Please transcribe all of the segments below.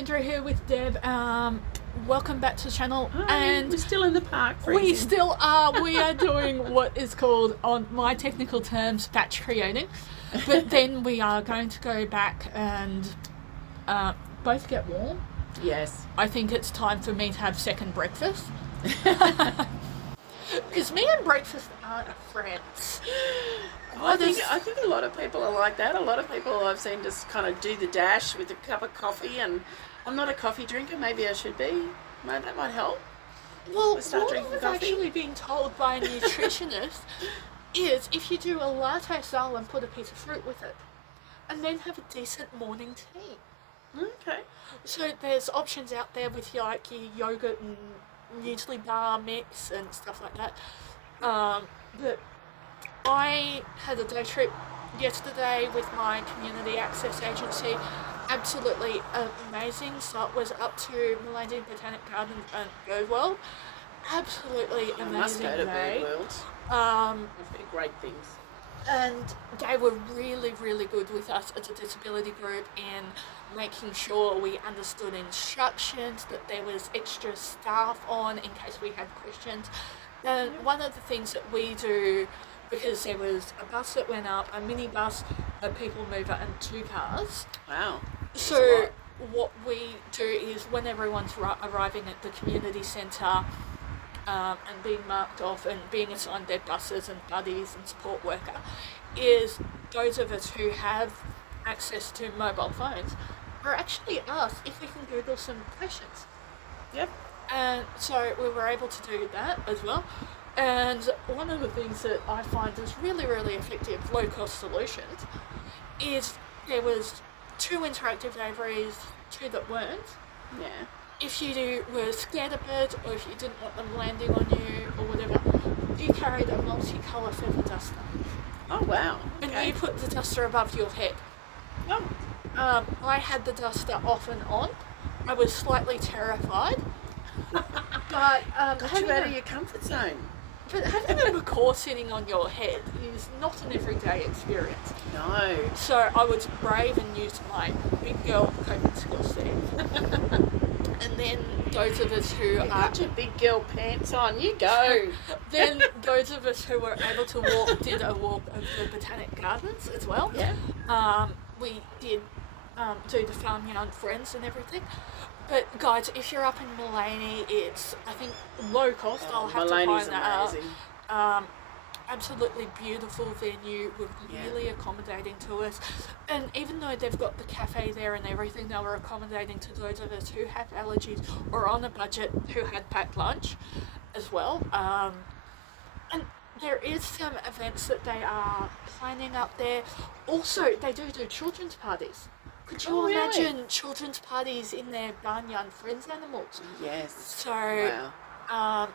Andrew here with Deb. Welcome back to the channel. Hi, And we're still in the park we freezing. still are. We are doing what is called, on my technical terms, batch creating. But then we are going to go back and both get warm. Yes. I think it's time for me to have second breakfast. Because me and breakfast aren't friends. I think a lot of people are like that. A lot of people I've seen just kind of do the dash with a cup of coffee, and I'm not a coffee drinker. Maybe I should be. That might help. Well, Start what drinking I've coffee. actually been told by a nutritionist is if you do a latte style and put a piece of fruit with it, and then have a decent morning tea. Okay. So there's options out there with your yogurt and muesli bar mix and stuff like that. But I had a day trip yesterday with my community access agency. Absolutely amazing. So it was up to Malay Botanic Garden and Bird World. Absolutely I must amazing go to day. Bird World. Um, I've heard great things. and they were really, really good with us as a disability group in making sure we understood instructions, that there was extra staff on in case we had questions. And one of the things that we do, because there was a bus that went up, a minibus, a people mover and 2 cars. Wow. That's a So lot. what we do is when everyone's arriving at the community centre and being marked off and being assigned their buses and buddies and support worker, is those of us who have access to mobile phones are actually asked if we can Google some questions. Yep. And so we were able to do that as well. And one of the things that I find is really, really effective low-cost solutions is there was 2 interactive libraries, 2 that weren't. Yeah. If you were scared of birds or if you didn't want them landing on you or whatever, you carried a multicolour feather duster. Oh wow. And Okay. you put the duster above your head. Oh. I had the duster off and on. I was slightly terrified. But Got having you out a- of your comfort zone. But having a macaw sitting on your head is not an everyday experience. No. So I was brave and used my big girl coping skills there. And then those of us who You are got your big girl pants on. You go. then those of us who were able to walk did a walk of the Botanic Gardens as well. Yeah. We did do the farmyard friends and everything. But guys, if you're up in Mullaney, it's, I think, low cost. I'll have Mulaney's to find that amazing. out. Absolutely beautiful venue, were Yeah. really accommodating to us. And even though they've got the cafe there and everything, they were accommodating to those of us who have allergies or on a budget who had packed lunch as well. And there is some events that they are planning up there. Also, they do children's parties. Could you Oh, really? imagine children's parties in their barnyard friends animals? Yes. So, Wow.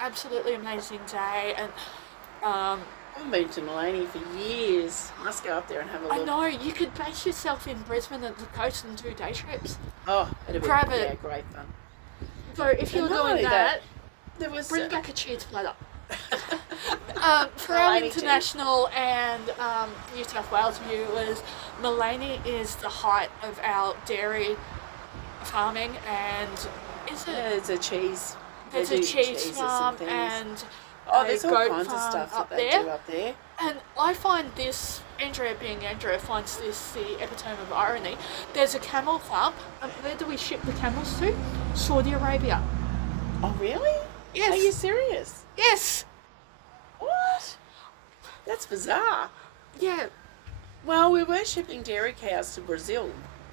absolutely amazing day. And I haven't been to Mullaney for years. Must go up there and have a I look. know you could base yourself in Brisbane at the coast and do day trips. Oh, it'll be Grab yeah, it. great fun. So if you're And not doing only that, There was bring back a cheese platter. For our Mullaney tea. international and New South Wales viewers, Mullaney is the height of our dairy farming, and is yeah, it? there's a cheese. They There's a do cheese cheeses farm things. and Oh, a there's all goat kinds of farm stuff up that they there. do up there. And I find this, Andrea being Andrea, finds this the epitome of irony. There's a camel farm. Where do we ship the camels to? Saudi Arabia. Oh, really? Yes. Are you serious? Yes. What? That's bizarre. Yeah. Well, we were shipping dairy cows to Brazil.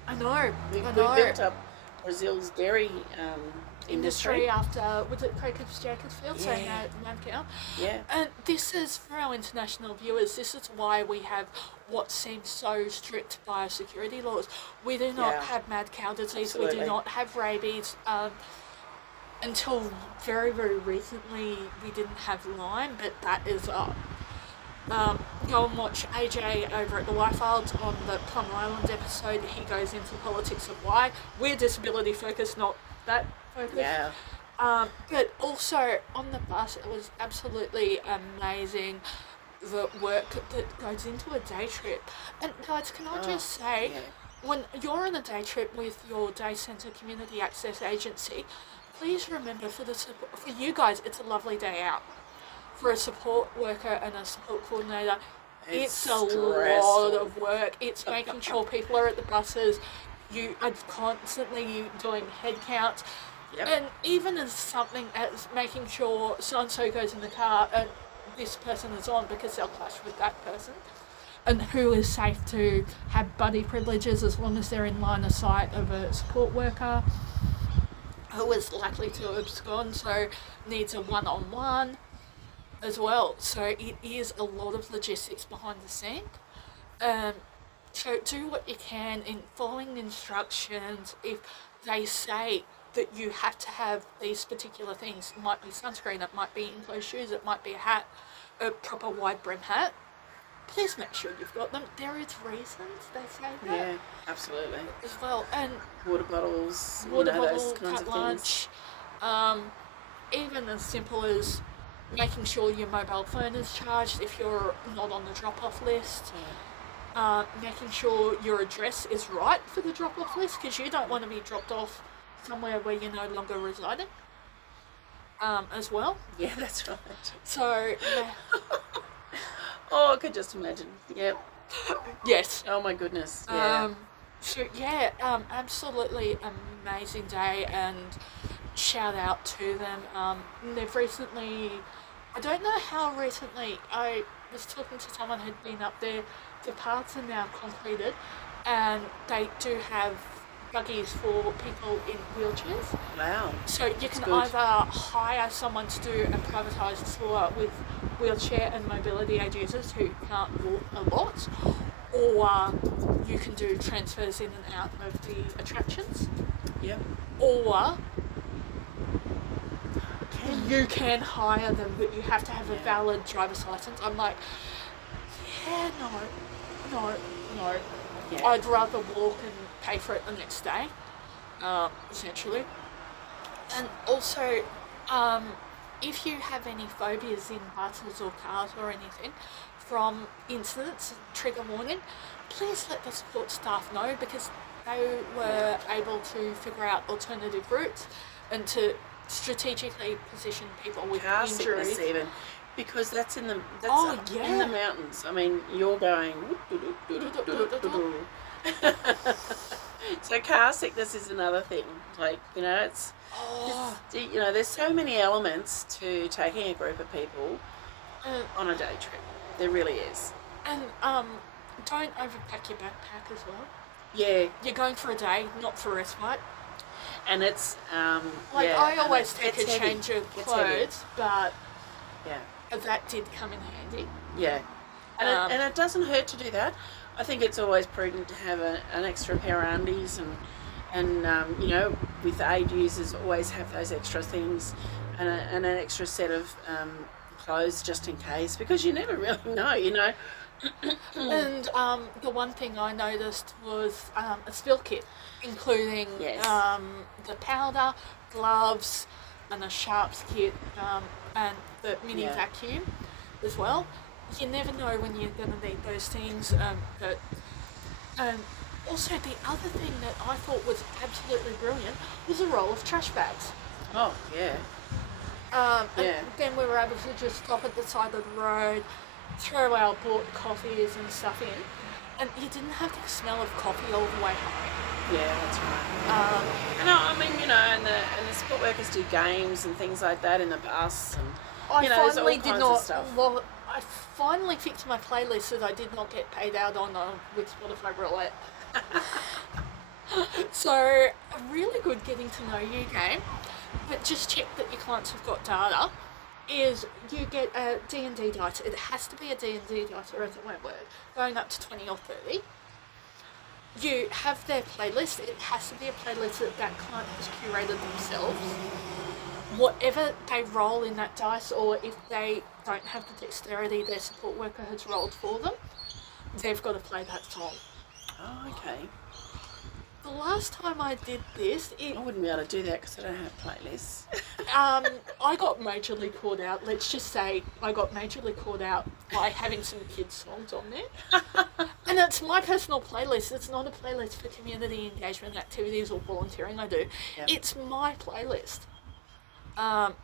I know. We I know. built up Brazil's dairy industry. After, was it Crocus Jacobsfield? So Yeah. now Mancow. Yeah. And this is, for our international viewers, this is why we have what seems so strict biosecurity laws. We do not Yeah. have mad cow disease. We Absolutely. do not have rabies. Until very, very recently, we didn't have Lyme, but that is up. Go and watch AJ over at the Y Files on the Plum Island episode. He goes into politics of why. We're disability focused, not that focused. Yeah. But also on the bus, it was absolutely amazing the work that goes into a day trip. And guys, can I just say, Yeah. when you're on a day trip with your day centre community access agency, please remember for you guys, it's a lovely day out. For a support worker and a support coordinator, it's a lot of work. It's making sure people are at the buses. You are constantly doing head counts. Yep. And even as something as making sure so and so goes in the car and this person is on because they'll clash with that person. And who is safe to have buddy privileges as long as they're in line of sight of a support worker. Who is likely to abscond, so needs a one-on-one as well. So it is a lot of logistics behind the scene. So do what you can in following the instructions. If they say that you have to have these particular things, it might be sunscreen, it might be enclosed shoes, it might be a hat, a proper wide brim hat, please make sure you've got them. There is reasons they say that. Yeah, absolutely. As well. And water bottles, those kinds cut of lunch, even as simple as making sure your mobile phone is charged if you're not on the drop-off list. Making sure your address is right for the drop-off list because you don't want to be dropped off somewhere where you're no longer residing. As well. Yeah, that's right. So, oh, I could just imagine. Yep. Yes. Oh my goodness. Yeah. Absolutely amazing day, and shout out to them. They've recently, I don't know how recently, I was talking to someone who'd been up there. The paths are now completed, and they do have buggies for people in wheelchairs. Wow. So you can either hire someone to do a privatised tour with wheelchair and mobility aid users who can't walk a lot, or you can do transfers in and out of the attractions. Yep. Or you can hire them, but you have to have a valid driver's license. I'm like, yeah, no. Yeah. I'd rather walk and pay for it the next day, essentially. And also, if you have any phobias in buses or cars or anything from incidents, trigger warning, please let the support staff know because they were able to figure out alternative routes and to strategically position people with car injuries. Sickness even. Because that's in the yeah. in the mountains. I mean, you're going. So car sickness is another thing. Like it's there's so many elements to taking a group of people on a day trip. There really is. And don't overpack your backpack as well. Yeah. You're going for a day, not for respite. And it's I always take a change of clothes, but yeah. That did come in handy. Yeah, and it doesn't hurt to do that. I think it's always prudent to have an extra pair of undies and with aid users always have those extra things and an extra set of clothes just in case because you never really know. And the one thing I noticed was a spill kit, including the powder, gloves, and a sharps kit, and the mini vacuum as well. You never know when you're going to need those things. Also, the other thing that I thought was absolutely brilliant was a roll of trash bags. Oh, yeah. And then we were able to just stop at the side of the road, throw our bought coffees and stuff in, and you didn't have the smell of coffee all the way home. Yeah, that's right. And I mean, and the support workers do games and things like that in the bus, and there's all kinds of stuff. Well, I finally fixed my playlist that I did not get paid out on with Spotify Roulette. So a really good getting to know you game, but just check that your clients have got data. Is you get a D&D dice. It has to be a D&D dice or else it won't work. Going up to 20 or 30. You have their playlist. It has to be a playlist that client has curated themselves. Whatever they roll in that dice, or if they don't have the dexterity their support worker has rolled for them, they've got to play that song. Oh, okay. The last time I did this, I wouldn't be able to do that because I don't have playlists. I got majorly caught out. Let's just say I got majorly caught out by having some kids' songs on there. And it's my personal playlist. It's not a playlist for community engagement activities or volunteering I do. Yeah. It's my playlist.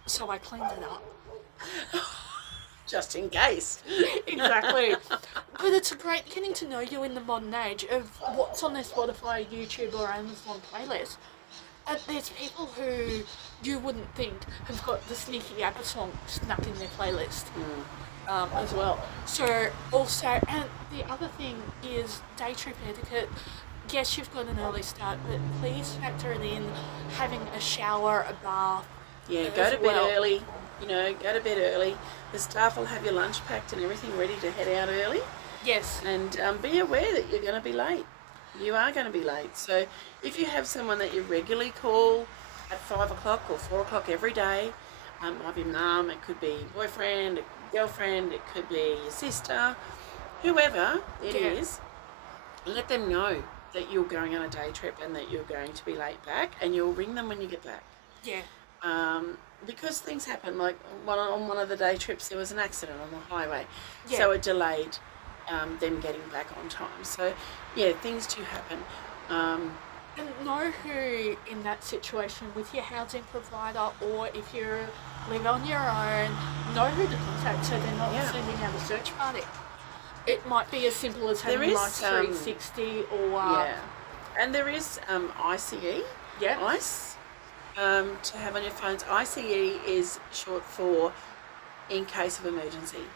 So I cleaned it up. Just in case. Exactly. But it's great getting to know you in the modern age of what's on their Spotify, YouTube, or Amazon playlist. And there's people who you wouldn't think have got the Sneaky ABBA song snuck in their playlist as well. So also, and the other thing is day trip etiquette. Yes, you've got an early start, but please factor it in having a shower, a bath. Yeah, go to bed early. Go to bed early. The staff will have your lunch packed and everything ready to head out early. Yes. And be aware that you're going to be late. You are going to be late. So if you have someone that you regularly call at 5 o'clock or 4 o'clock every day, it might be mum, it could be boyfriend, girlfriend, it could be your sister, whoever it is, let them know that you're going on a day trip and that you're going to be late back, and you'll ring them when you get back. Yeah. Because things happen, like on one of the day trips there was an accident on the highway, Yeah. so it delayed them getting back on time. So yeah, things do happen. And know who in that situation with your housing provider, or if you live on your own, know who to contact so they're not sending out a search party. It might be as simple as having Life 360 or... and there is ICE. Yeah. ICE. To have on your phones. ICE is short for in case of emergency.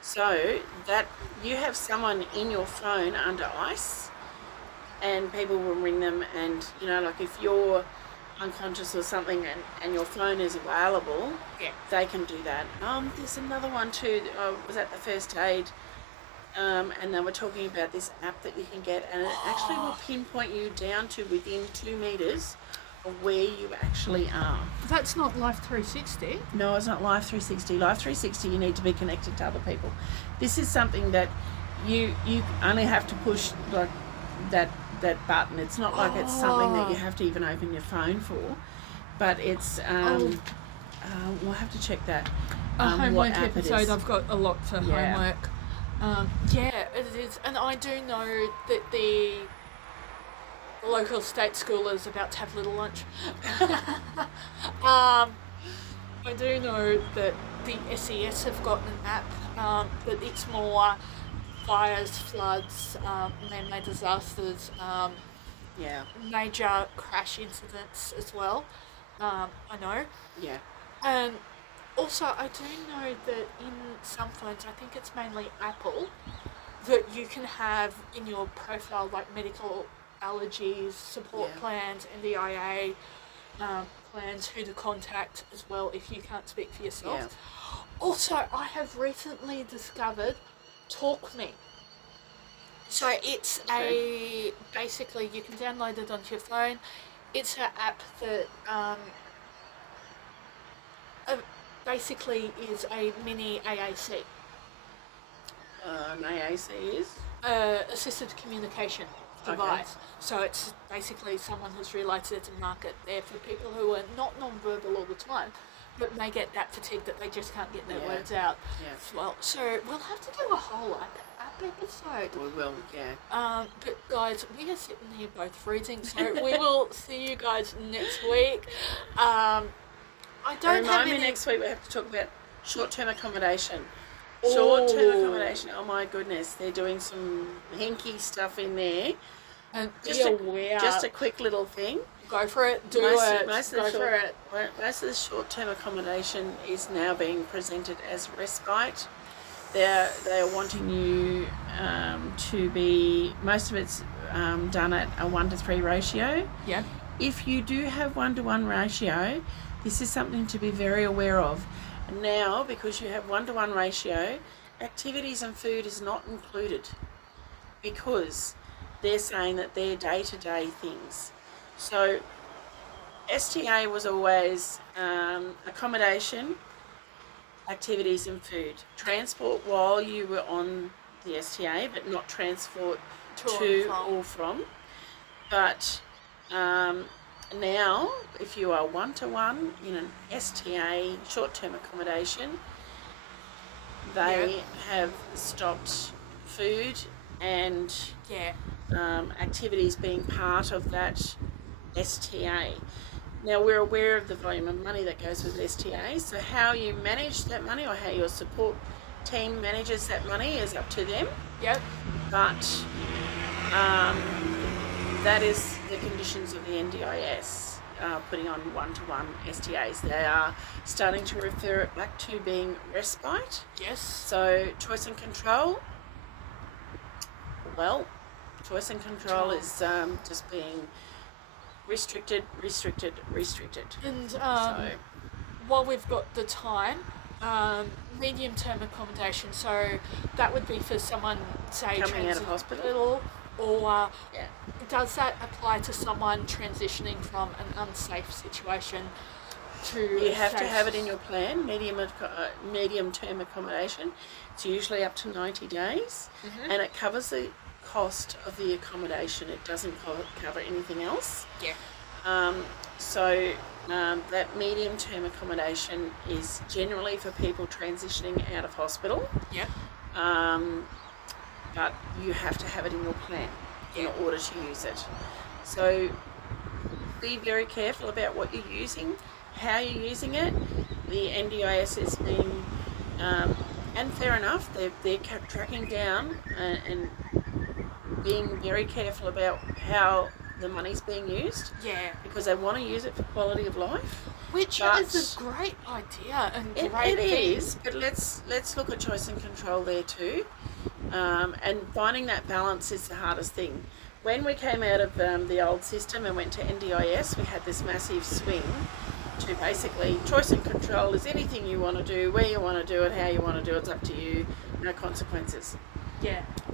So that you have someone in your phone under ICE, and people will ring them, and like if you're unconscious or something and your phone is available, they can do that. There's another one too. I was at the first aid, and they were talking about this app that you can get, and it actually will pinpoint you down to within 2 meters of where you actually are. That's not Life 360. No, it's not Life 360. Life 360, you need to be connected to other people. This is something that you only have to push like that button. It's not like it's something that you have to even open your phone for, but it's we'll have to check that. Homework episode. I've got a lot for homework. It is, and I do know that the local state school is about to have little lunch. I do know that the SES have got an app, but it's more fires, floods, man-made disasters, major crash incidents as well. I know. Yeah. And also, I do know that in some phones, I think it's mainly Apple, that you can have in your profile like medical allergies, support plans, NDIA plans, who to contact as well if you can't speak for yourself. Yeah. Also, I have recently discovered TalkMe. So it's basically you can download it onto your phone. It's an app that basically is a mini AAC. An AAC is? Assisted communication device. Okay. So it's basically someone who's realised there's a market there for people who are not non-verbal all the time, but may get that fatigue that they just can't get their words out. Yeah. Well, so we'll have to do a whole app episode. We will, yeah. But guys, we are sitting here both freezing, so we will see you guys next week. Remind me next week we have to talk about short-term accommodation. Short-term accommodation. Oh my goodness, they're doing some hinky stuff in there. And just a quick little thing. Go for it. Most of the short-term accommodation is now being presented as respite. They are wanting you to be. Most of it's done at a 1-to-3 ratio. Yeah. If you do have 1-to-1 ratio, this is something to be very aware of. Now, because you have 1-to-1 ratio, activities and food is not included because they're saying that they're day-to-day things. So STA was always accommodation, activities and food. Transport while you were on the STA, but not transport to or from. But now, if you are 1-to-1 in an STA, short-term accommodation, they have stopped food and activities being part of that STA. Now, we're aware of the volume of money that goes with STA, so how you manage that money or how your support team manages that money is up to them. Yep. But that is the conditions of the NDIS. Putting on one-to-one STAs. They are starting to refer it back to being respite. Yes. So choice and control, well, choice and control is just being restricted. And while we've got the time, medium-term accommodation, so that would be for someone, say, coming out of hospital, or does that apply to someone transitioning from an unsafe situation to you have to have it in your plan, medium-term accommodation. It's usually up to 90 days, and it covers the cost of the accommodation. It doesn't cover anything else. That medium-term accommodation is generally for people transitioning out of hospital. But you have to have it in your plan in order to use it. So be very careful about what you're using, how you're using it. The NDIS is being, and fair enough, they're tracking down and being very careful about how the money's being used. Because they want to use it for quality of life. Which is a great idea and great It is, but let's look at choice and control there too. And finding that balance is the hardest thing. When we came out of the old system and went to NDIS, we had this massive swing to basically choice and control is anything you want to do, where you want to do it, how you want to do it, it's up to you, no consequences.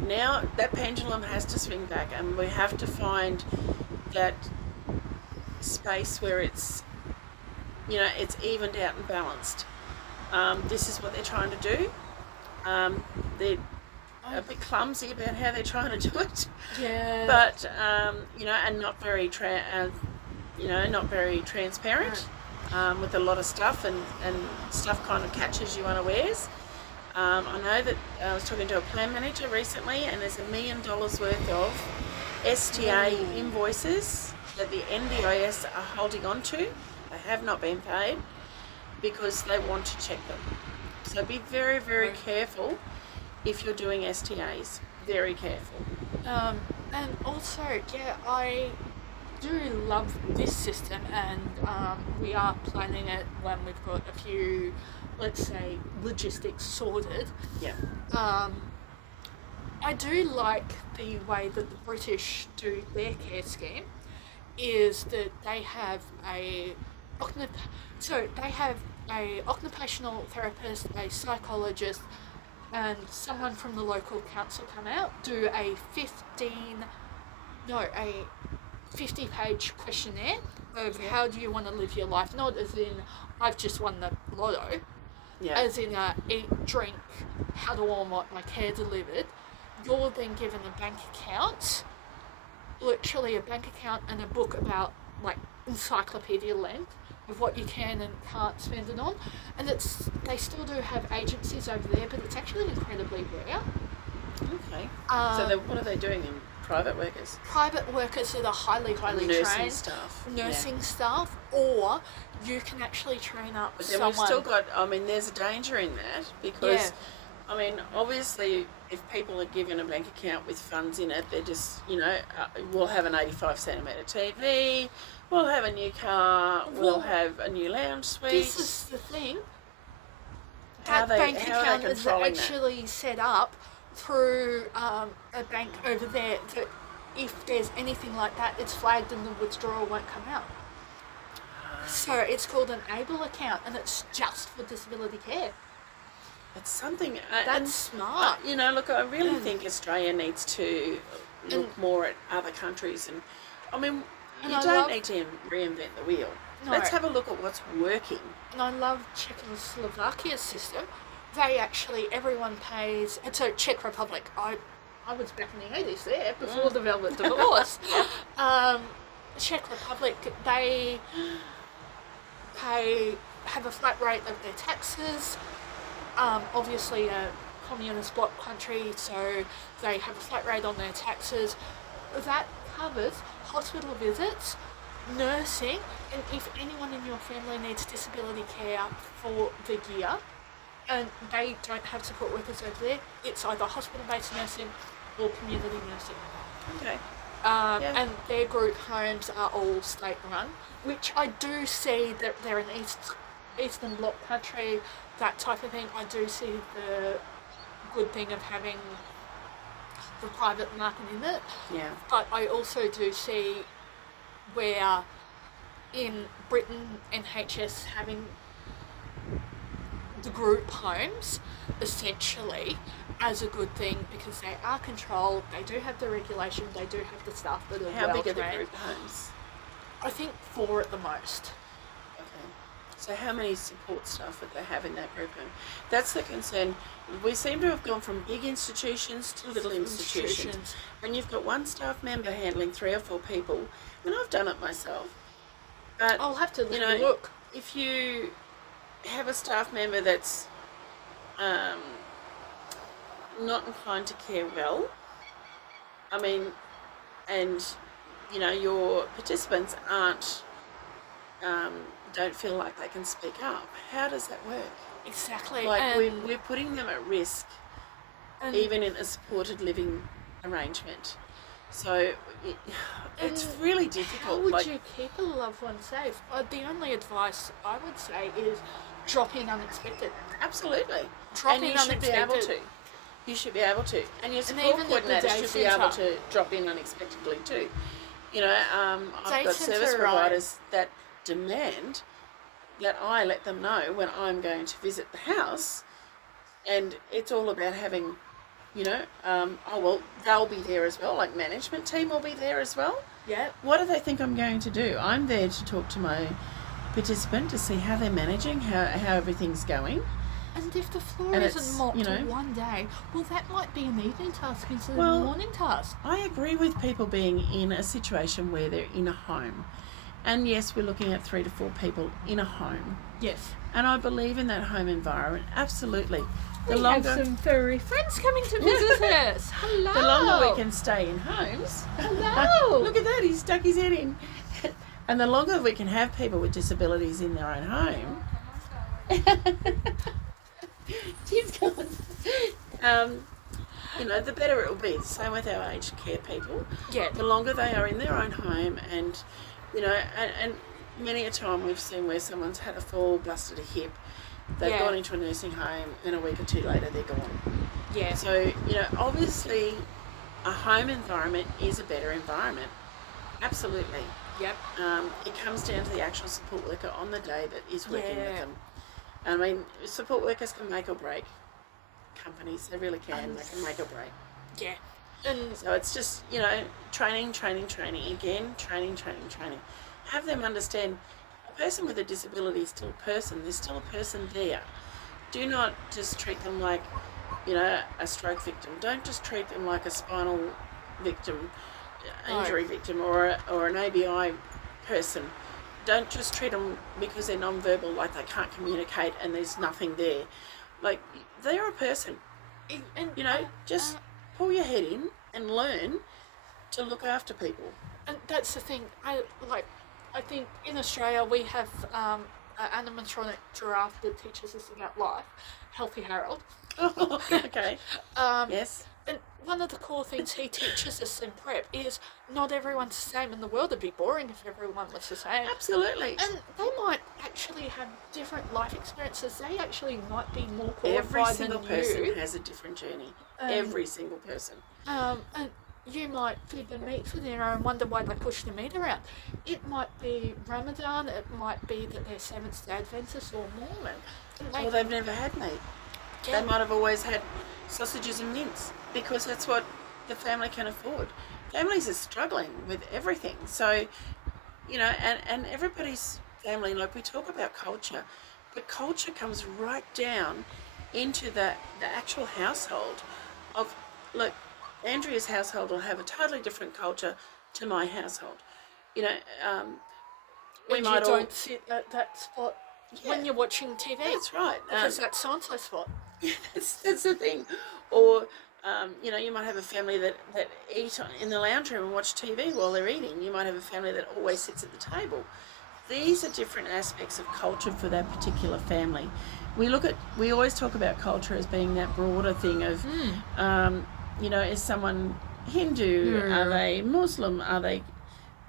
Now that pendulum has to swing back, and we have to find that space where it's, it's evened out and balanced. This is what they're trying to do. They're a bit clumsy about how they're trying to do it. But and not very not very transparent. With a lot of stuff, and stuff kind of catches you unawares. I know that I was talking to a plan manager recently, and there's $1 million worth of STA invoices that the NDIS are holding on to. They have not been paid because they want to check them. So be very, very careful if you're doing STAs. Very careful. And also, I do love this system, and we are planning it when we've got a few, let's say, logistics sorted. I do like the way that the British do their care scheme, is that they have a occupational therapist, a psychologist, and someone from the local council come out, do a 50-page questionnaire of how do you want to live your life, not as in I've just won the lotto, as in eat, drink, how do I want my care delivered. You're then given a bank account, literally a bank account, and a book about like encyclopedia length of what you can and can't spend it on. And they still do have agencies over there, but it's actually incredibly rare. So what are they doing then? Private workers? Private workers that are highly trained. Nursing staff. Or you can actually train up but then someone. We've still got, there's a danger in that because, obviously if people are given a bank account with funds in it, they're just, we'll have an 85 centimetre TV, we'll have a new car, we'll have a new lounge suite. This is the thing. That bank account is actually set up through a bank over there that if there's anything like that, it's flagged and the withdrawal won't come out. So it's called an ABLE account, and it's just for disability care. It's something... That's smart. Look, I really think Australia needs to look more at other countries. And you don't need to reinvent the wheel. No. Let's have a look at what's working. And I love Czechoslovakia's system. They actually, everyone pays... So Czech Republic, I was back in the 80s there, before the Velvet Divorce. Czech Republic, they have a flat rate of their taxes, obviously a communist bloc country, so they have a flat rate on their taxes. That covers hospital visits, nursing, and if anyone in your family needs disability care for the year, and they don't have support workers over there, it's either hospital-based nursing or community nursing. Okay. And their group homes are all state-run, which I do see that they're in Eastern Bloc country, that type of thing. I do see the good thing of having the private market in it. Yeah. But I also do see where in Britain, NHS having the group homes essentially as a good thing because they are controlled, they do have the regulation, they do have the staff that are How well big are the trained. group homes? I think 4 at the most. Okay. So how many support staff would they have in that group home? That's the concern. We seem to have gone from big institutions to little institutions. When you've got one staff member handling 3 or 4 people, and I've done it myself, but I'll have to you know, look. if you have a staff member that's not inclined to care well, I mean, and you know your participants don't feel like they can speak up, how does that work? Exactly. Like and we're putting them at risk and even in a supported living arrangement, so it's And really how difficult. would Like you keep a loved one safe? The only advice I would say is drop in unexpected. absolutely, Drop and in you should be able unexpected. to. You should be able to, and your And support even at the coordinator day should be able centre. to drop in unexpectedly too. You know, I've Day got service centre, providers that demand that I let them know when I'm going to visit the house, and it's all about having, you know, oh well, they'll be there as well. Like management team will be there as well. Yeah. What do they think I'm going to do? I'm there to talk to my participant to see how they're managing, how everything's going. And if the floor And isn't it's, mopped you know- one day, well, that might be an evening task instead of Well- a morning task. I agree with people being in a situation where they're in a home. And yes, we're looking at 3 to 4 people in a home. Yes. And I believe in that home environment, absolutely. The We longer, have some furry friends coming to visit us. Hello. the longer we can stay in homes. Hello. Look at that, he stuck his head in. And the longer we can have people with disabilities in their own home. He's gone. You know, the better it will be. Same with our aged care people. Yeah. The longer they are in their own home, and you know, and many a time we've seen where someone's had a fall, busted a hip, they've Yeah. gone into a nursing home, and a week or 2 later they're gone. Yeah. So you know, obviously, a home environment is a better environment. Absolutely. Yep. It comes down to the actual support worker on the day that is working with Yeah. them. I mean, support workers can make or break companies. They really can. They can make or break. Yeah. And So it's just, you know, training. Again, training. Have them understand a person with a disability is still a person. There's still a person there. Do not just treat them like, you know, a stroke victim. Don't just treat them like a spinal victim, No. injury victim, or an ABI person. Don't just treat them because they're non-verbal, like they can't communicate and there's nothing there. Like, they're a person. and You know, just pull your head in and learn to look after people. and that's the thing. I think in Australia we have an animatronic giraffe that teaches us about life, Healthy Harold. Okay. Yes. And one of the core things he teaches us in prep is not everyone's the same in the world. It'd be boring if everyone was the same. Absolutely. And they might actually have different life experiences. They actually might be more qualified Every single than person you. has a different journey. Um, Every single person. And you might feed them meat for dinner and wonder why they push the meat around. It might be Ramadan. It might be that they're Seventh-day Adventist or Mormon. And they- Or they've never had meat. yeah, They might have always had sausages and mince because that's what the family can afford. Families are struggling with everything. So, you know, and everybody's family, like we talk about culture, but culture comes right down into the actual household of, look, Andrea's household will have a totally different culture to my household. You know, we and might you all... don't sit at that spot when you're watching TV. That's right. Because that's so-and-so spot. That's the thing. Or, you know, you might have a family that eat in the lounge room and watch TV while they're eating. You might have a family that always sits at the table. These are different aspects of culture for that particular family. We always talk about culture as being that broader thing of, you know, is someone Hindu? Are they Muslim? Are they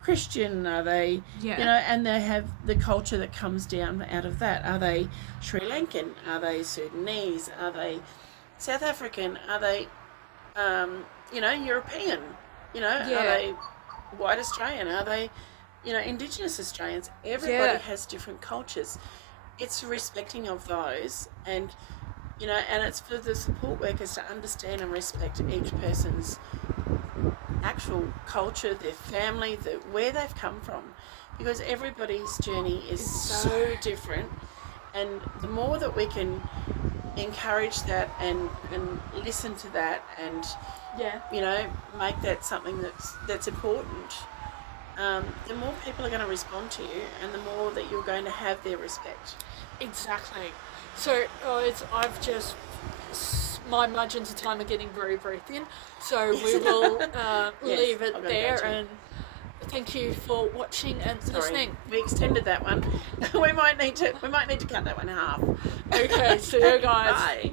Christian? Are they, you know, and they have the culture that comes down out of that. Are they Sri Lankan? Are they Sudanese? Are they South African? Are they, you know, European? You know, are they white Australian? Are they, you know, Indigenous Australians? Everybody has different cultures. It's respecting of those, and, you know, and it's for the support workers to understand and respect each person's actual culture, their family, where they've come from, because everybody's journey is so different, and the more that we can encourage that and listen to that and you know, make that something that's important, the more people are going to respond to you, and the more that you're going to have their respect. Exactly. So I've just, my margins of time are getting very, very thin, so we will leave it there, and thank you for watching and listening. We extended that one. we might need to cut that one in half. Okay, see you guys. Bye.